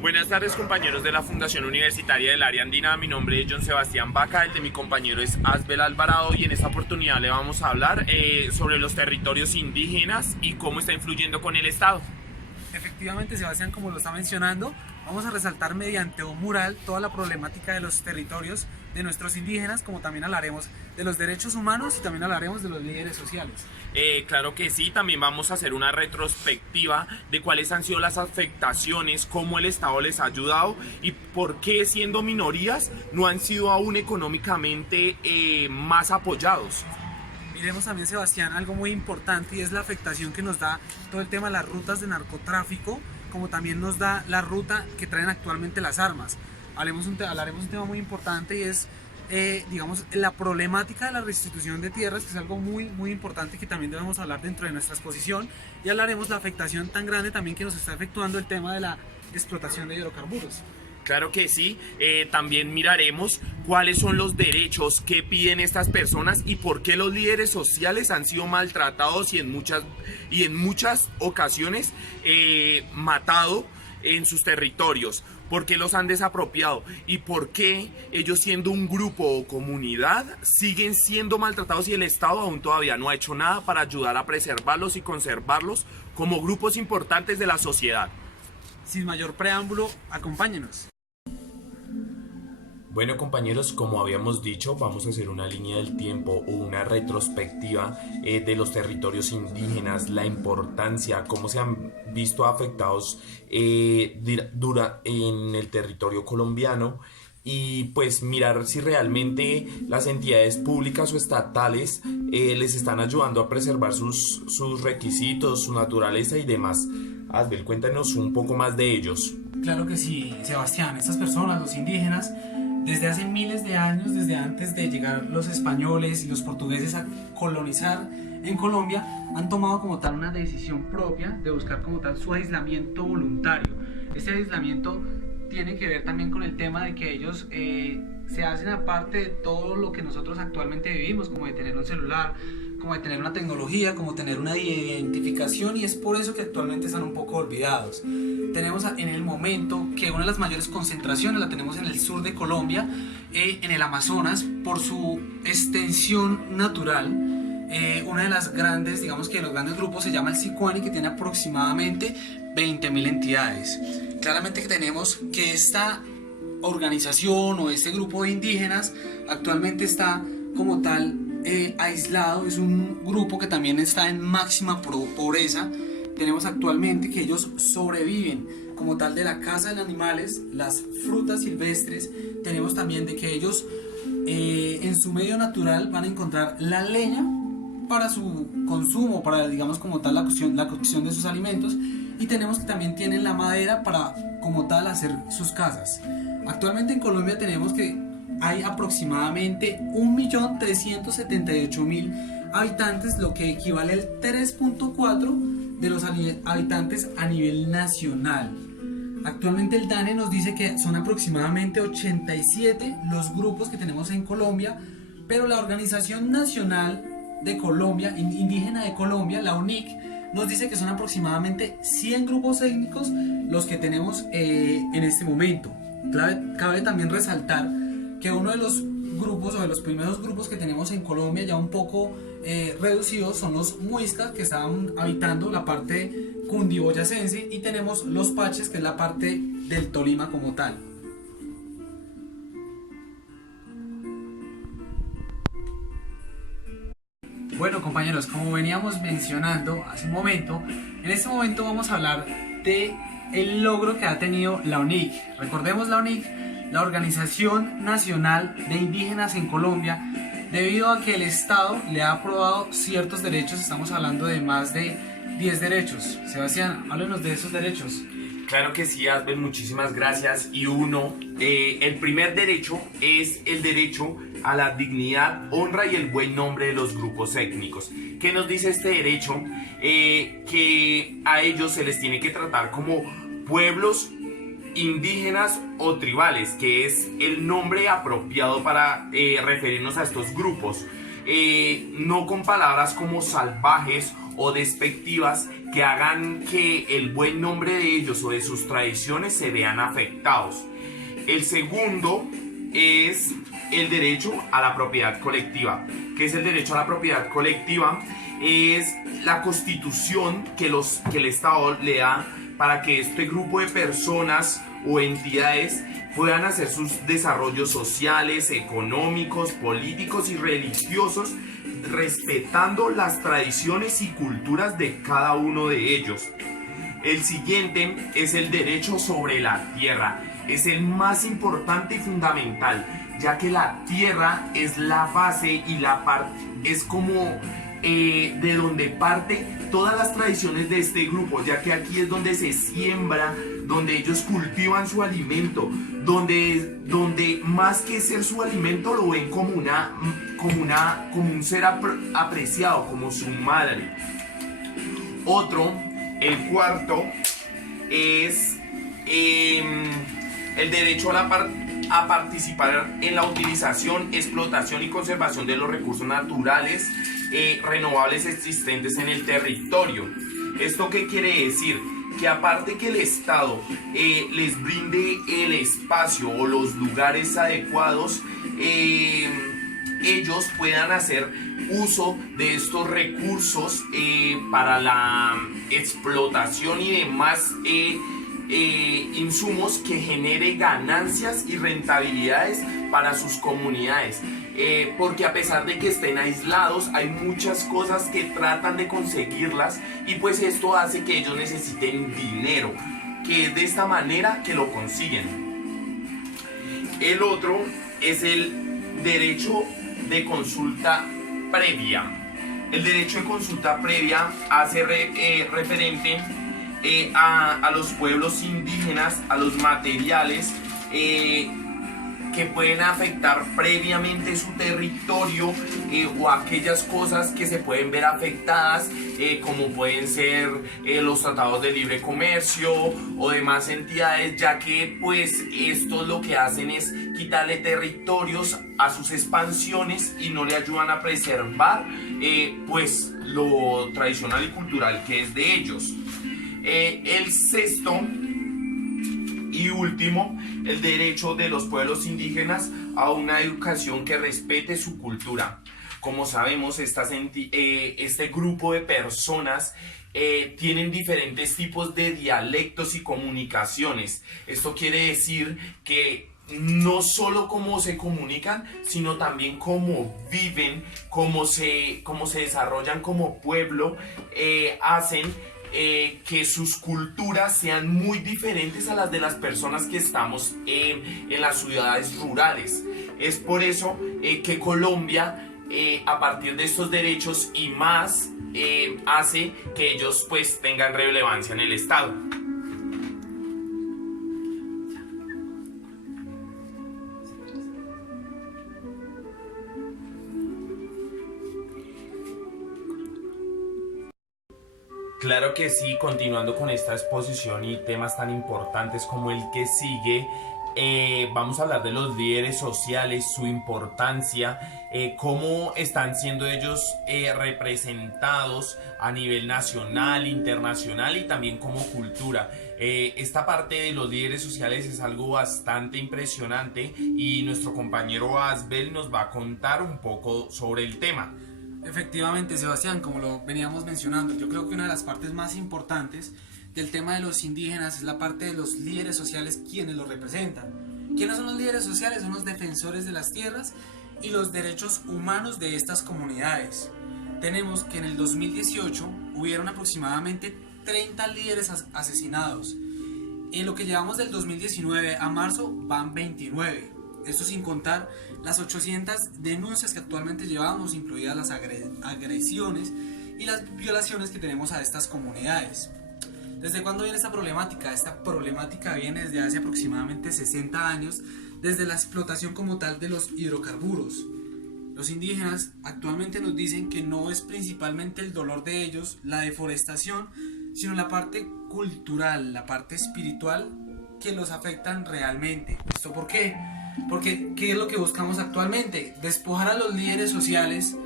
Buenas tardes, compañeros de la Fundación Universitaria del Área Andina. Mi nombre es John Sebastián Vaca, el de mi compañero es Asbel Alvarado, y en esta oportunidad le vamos a hablar sobre los territorios indígenas y cómo está influyendo con el Estado. Efectivamente, Sebastián, como lo está mencionando, vamos a resaltar mediante un mural toda la problemática de los territorios de nuestros indígenas, como también hablaremos de los derechos humanos y también hablaremos de los líderes sociales. Claro que sí, también vamos a hacer una retrospectiva de cuáles han sido las afectaciones, cómo el Estado les ha ayudado y por qué, siendo minorías, no han sido aún económicamente más apoyados. Miremos también, Sebastián, algo muy importante, y es la afectación que nos da todo el tema de las rutas de narcotráfico, como también nos da la ruta que traen actualmente las armas. Hablaremos un tema muy importante, y es digamos, la problemática de la restitución de tierras, que es algo muy importante que también debemos hablar dentro de nuestra exposición, y hablaremos la afectación tan grande también que nos está efectuando el tema de la explotación de hidrocarburos. Claro que sí, también miraremos cuáles son los derechos que piden estas personas y por qué los líderes sociales han sido maltratados y en muchas ocasiones matado en sus territorios. ¿Por qué los han desapropiado? ¿Y por qué ellos, siendo un grupo o comunidad, siguen siendo maltratados y el Estado aún todavía no ha hecho nada para ayudar a preservarlos y conservarlos como grupos importantes de la sociedad? Sin mayor preámbulo, acompáñenos. Bueno, compañeros, como habíamos dicho, vamos a hacer una línea del tiempo o una retrospectiva de los territorios indígenas, la importancia, cómo se han visto afectados en el territorio colombiano, y pues mirar si realmente las entidades públicas o estatales les están ayudando a preservar sus requisitos, su naturaleza y demás. Asbel, cuéntanos un poco más de ellos. Claro que sí, Sebastián. Estas personas, los indígenas, desde hace miles de años, desde antes de llegar los españoles y los portugueses a colonizar en Colombia, han tomado como tal una decisión propia de buscar como tal su aislamiento voluntario. Este aislamiento tiene que ver también con el tema de que ellos se hacen aparte de todo lo que nosotros actualmente vivimos, como de tener un celular, como de tener una tecnología, como tener una identificación, y es por eso que actualmente están un poco olvidados. Tenemos en el momento que una de las mayores concentraciones la tenemos en el sur de Colombia, en el Amazonas, por su extensión natural. Una de las grandes, digamos que de los grandes grupos, se llama el Sicuani, que tiene aproximadamente 20.000 entidades. Claramente que tenemos que esta organización o este grupo de indígenas actualmente está como tal aislado. Es un grupo que también está en máxima pobreza. Tenemos actualmente que ellos sobreviven como tal de la caza de animales, las frutas silvestres. Tenemos también de que ellos en su medio natural van a encontrar la leña para su consumo, para, digamos, como tal la cocción de sus alimentos, y tenemos que también tienen la madera para como tal hacer sus casas. Actualmente en Colombia tenemos que hay aproximadamente 1.378.000 habitantes, lo que equivale al 3.4 de los habitantes a nivel nacional. Actualmente el DANE nos dice que son aproximadamente 87 los grupos que tenemos en Colombia, pero la Organización Nacional de Colombia, Indígena de Colombia, la UNIC, nos dice que son aproximadamente 100 grupos étnicos los que tenemos en este momento. Cabe también resaltar que uno de los grupos o de los primeros grupos que tenemos en Colombia, ya un poco reducidos, son los muiscas, que estaban habitando la parte cundiboyacense, y tenemos los paches, que es la parte del Tolima como tal. Bueno, compañeros, como veníamos mencionando hace un momento, en este momento vamos a hablar de el logro que ha tenido la UNIC. Recordemos la UNIC, la Organización Nacional de Indígenas en Colombia, debido a que el Estado le ha aprobado ciertos derechos. Estamos hablando de más de 10 derechos. Sebastián, háblenos de esos derechos. Claro que sí, Asbel, muchísimas gracias. Y el primer derecho es el derecho a la dignidad, honra y el buen nombre de los grupos étnicos. ¿Qué nos dice este derecho? Que a ellos se les tiene que tratar como pueblos indígenas o tribales, que es el nombre apropiado para referirnos a estos grupos. No con palabras como salvajes o despectivas que hagan que el buen nombre de ellos o de sus tradiciones se vean afectados. El segundo es el derecho a la propiedad colectiva. ¿Qué es el derecho a la propiedad colectiva? Es la constitución que el Estado le da para que este grupo de personas o entidades puedan hacer sus desarrollos sociales, económicos, políticos y religiosos, respetando las tradiciones y culturas de cada uno de ellos. El siguiente es el derecho sobre la tierra. Es el más importante y fundamental, ya que la tierra es la base y es como de donde parte todas las tradiciones de este grupo, ya que aquí es donde se siembra, donde ellos cultivan su alimento, donde más que ser su alimento lo ven como un ser apreciado, como su madre. El cuarto es el derecho a participar en la utilización, explotación y conservación de los recursos naturales renovables existentes en el territorio. ¿Esto qué quiere decir? Que aparte que el Estado les brinde el espacio o los lugares adecuados, ellos puedan hacer uso de estos recursos para la explotación y demás insumos que genere ganancias y rentabilidades para sus comunidades, porque a pesar de que estén aislados hay muchas cosas que tratan de conseguirlas y pues esto hace que ellos necesiten dinero, que es de esta manera que lo consiguen. El otro es el derecho de consulta previa. El derecho de consulta previa hace referente a los pueblos indígenas, a los materiales que pueden afectar previamente su territorio o aquellas cosas que se pueden ver afectadas, como pueden ser los tratados de libre comercio o demás entidades, ya que pues estos lo que hacen es quitarle territorios a sus expansiones y no le ayudan a preservar pues lo tradicional y cultural que es de ellos. El sexto y último, el derecho de los pueblos indígenas a una educación que respete su cultura. Como sabemos, este grupo de personas tienen diferentes tipos de dialectos y comunicaciones. Esto quiere decir que no solo cómo se comunican, sino también cómo viven, cómo se desarrollan como pueblo, hacen que sus culturas sean muy diferentes a las de las personas que estamos en las ciudades rurales. Es por eso que Colombia, a partir de estos derechos y más, hace que ellos pues tengan relevancia en el Estado. Claro que sí, continuando con esta exposición y temas tan importantes como el que sigue, vamos a hablar de los líderes sociales, su importancia, cómo están siendo ellos representados a nivel nacional, internacional y también como cultura. Esta parte de los líderes sociales es algo bastante impresionante y nuestro compañero Asbel nos va a contar un poco sobre el tema. Efectivamente, Sebastián, como lo veníamos mencionando, yo creo que una de las partes más importantes del tema de los indígenas es la parte de los líderes sociales, quienes los representan. ¿Quiénes son los líderes sociales? Son los defensores de las tierras y los derechos humanos de estas comunidades. Tenemos que en el 2018 hubieron aproximadamente 30 líderes asesinados. En lo que llevamos del 2019 a marzo van 29. Esto sin contar las 800 denuncias que actualmente llevamos, incluidas las agresiones y las violaciones que tenemos a estas comunidades. ¿Desde cuándo viene esta problemática? Esta problemática viene desde hace aproximadamente 60 años, desde la explotación como tal de los hidrocarburos. Los indígenas actualmente nos dicen que no es principalmente el dolor de ellos, la deforestación, sino la parte cultural, la parte espiritual que los afectan realmente. ¿Esto por qué? Porque ¿qué es lo que buscamos actualmente? Despojar a los líderes sociales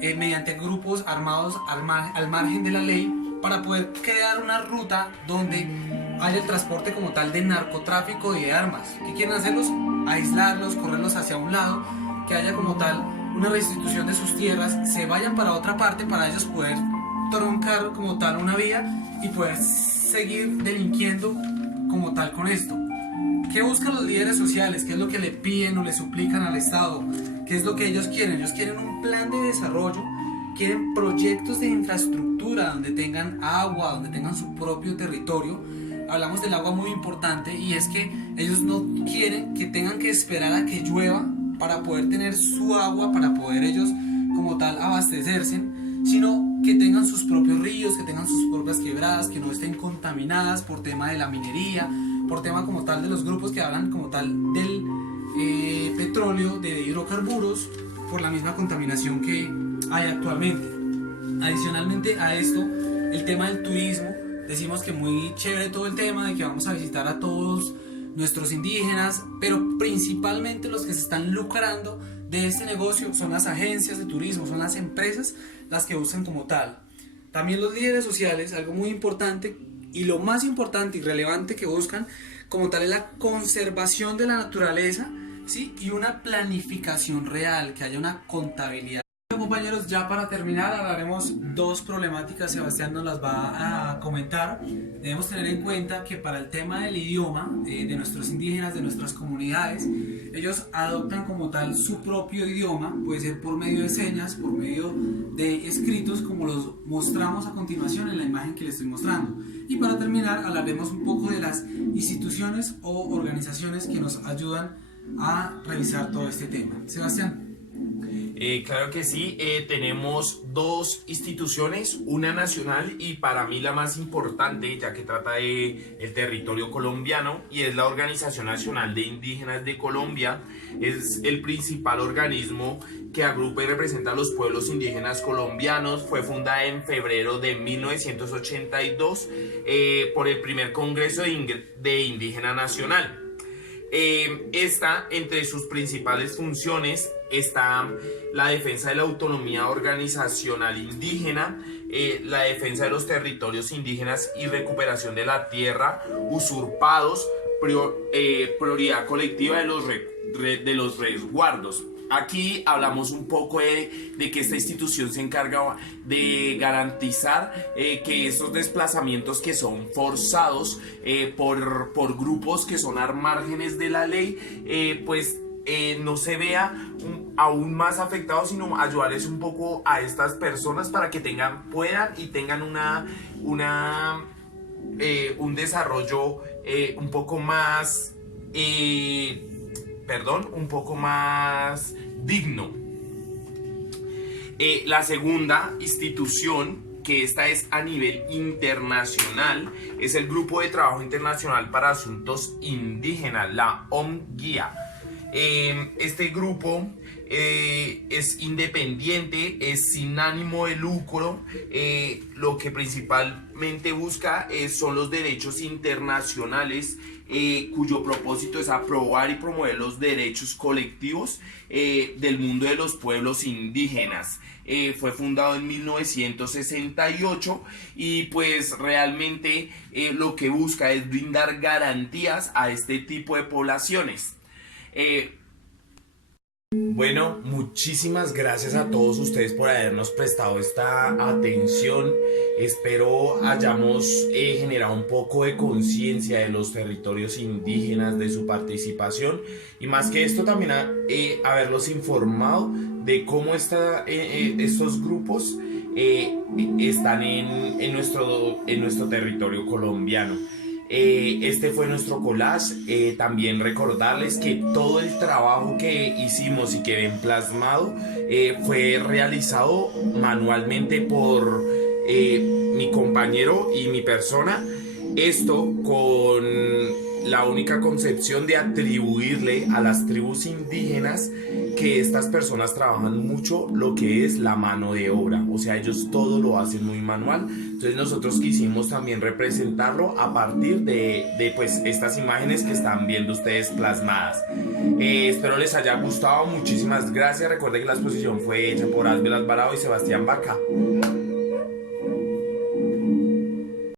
mediante grupos armados al margen de la ley para poder crear una ruta donde haya el transporte como tal de narcotráfico y de armas. ¿Qué quieren hacerlos? Aislarlos, correrlos hacia un lado, que haya como tal una restitución de sus tierras, se vayan para otra parte para ellos poder troncar como tal una vía y poder seguir delinquiendo como tal con esto. ¿Qué buscan los líderes sociales? ¿Qué es lo que le piden o le suplican al Estado? ¿Qué es lo que ellos quieren? Ellos quieren un plan de desarrollo, quieren proyectos de infraestructura donde tengan agua, donde tengan su propio territorio. Hablamos del agua muy importante, y es que ellos no quieren que tengan que esperar a que llueva para poder tener su agua, para poder ellos como tal abastecerse, sino que tengan sus propios ríos, que tengan sus propias quebradas, que no estén contaminadas por tema de la minería, por tema como tal de los grupos que hablan como tal del petróleo, de hidrocarburos, por la misma contaminación que hay actualmente. Adicionalmente a esto, el tema del turismo, decimos que muy chévere todo el tema de que vamos a visitar a todos nuestros indígenas, pero principalmente los que se están lucrando de este negocio son las agencias de turismo, son las empresas las que usan como tal. También los líderes sociales, algo muy importante y lo más importante y relevante que buscan como tal es la conservación de la naturaleza, ¿sí? Y una planificación real, que haya una contabilidad. Compañeros, ya para terminar hablaremos dos problemáticas. Sebastián nos las va a comentar. Debemos tener en cuenta que para el tema del idioma de nuestros indígenas, de nuestras comunidades, ellos adoptan como tal su propio idioma, puede ser por medio de señas, por medio de escritos, como los mostramos a continuación en la imagen que les estoy mostrando. Y para terminar hablaremos un poco de las instituciones o organizaciones que nos ayudan a revisar todo este tema. Sebastián. Claro que sí, tenemos dos instituciones, una nacional y para mí la más importante, ya que trata de el territorio colombiano, y es la Organización Nacional de Indígenas de Colombia. Es el principal organismo que agrupa y representa a los pueblos indígenas colombianos. Fue fundada en febrero de 1982 por el primer Congreso de Indígena Nacional. Esta, entre sus principales funciones, está la defensa de la autonomía organizacional indígena, la defensa de los territorios indígenas y recuperación de la tierra usurpados, prioridad colectiva de los resguardos. Aquí hablamos un poco de que esta institución se encarga de garantizar que estos desplazamientos que son forzados por grupos que son al márgenes de la ley, no se vea aún más afectados, sino ayudarles un poco a estas personas para que tengan un desarrollo un poco más digno. La segunda institución, que esta es a nivel internacional, es el Grupo de Trabajo Internacional para Asuntos Indígenas, la OMGIA. Este grupo es independiente, es sin ánimo de lucro. Lo que principalmente busca son los derechos internacionales, cuyo propósito es aprobar y promover los derechos colectivos del mundo de los pueblos indígenas. Fue fundado en 1968 y pues realmente lo que busca es brindar garantías a este tipo de poblaciones. Bueno, muchísimas gracias a todos ustedes por habernos prestado esta atención. Espero hayamos generado un poco de conciencia de los territorios indígenas, de su participación, y más que esto también haberlos informado de cómo estos grupos están en nuestro territorio colombiano. Este fue nuestro collage. También recordarles que todo el trabajo que hicimos y que ven plasmado fue realizado manualmente por mi compañero y mi persona. Esto con la única concepción de atribuirle a las tribus indígenas que estas personas trabajan mucho lo que es la mano de obra, o sea, ellos todo lo hacen muy manual. Entonces nosotros quisimos también representarlo a partir de pues estas imágenes que están viendo ustedes plasmadas. Espero les haya gustado, muchísimas gracias. Recuerden que la exposición fue hecha por Asbel Alvarado y Sebastián Vaca.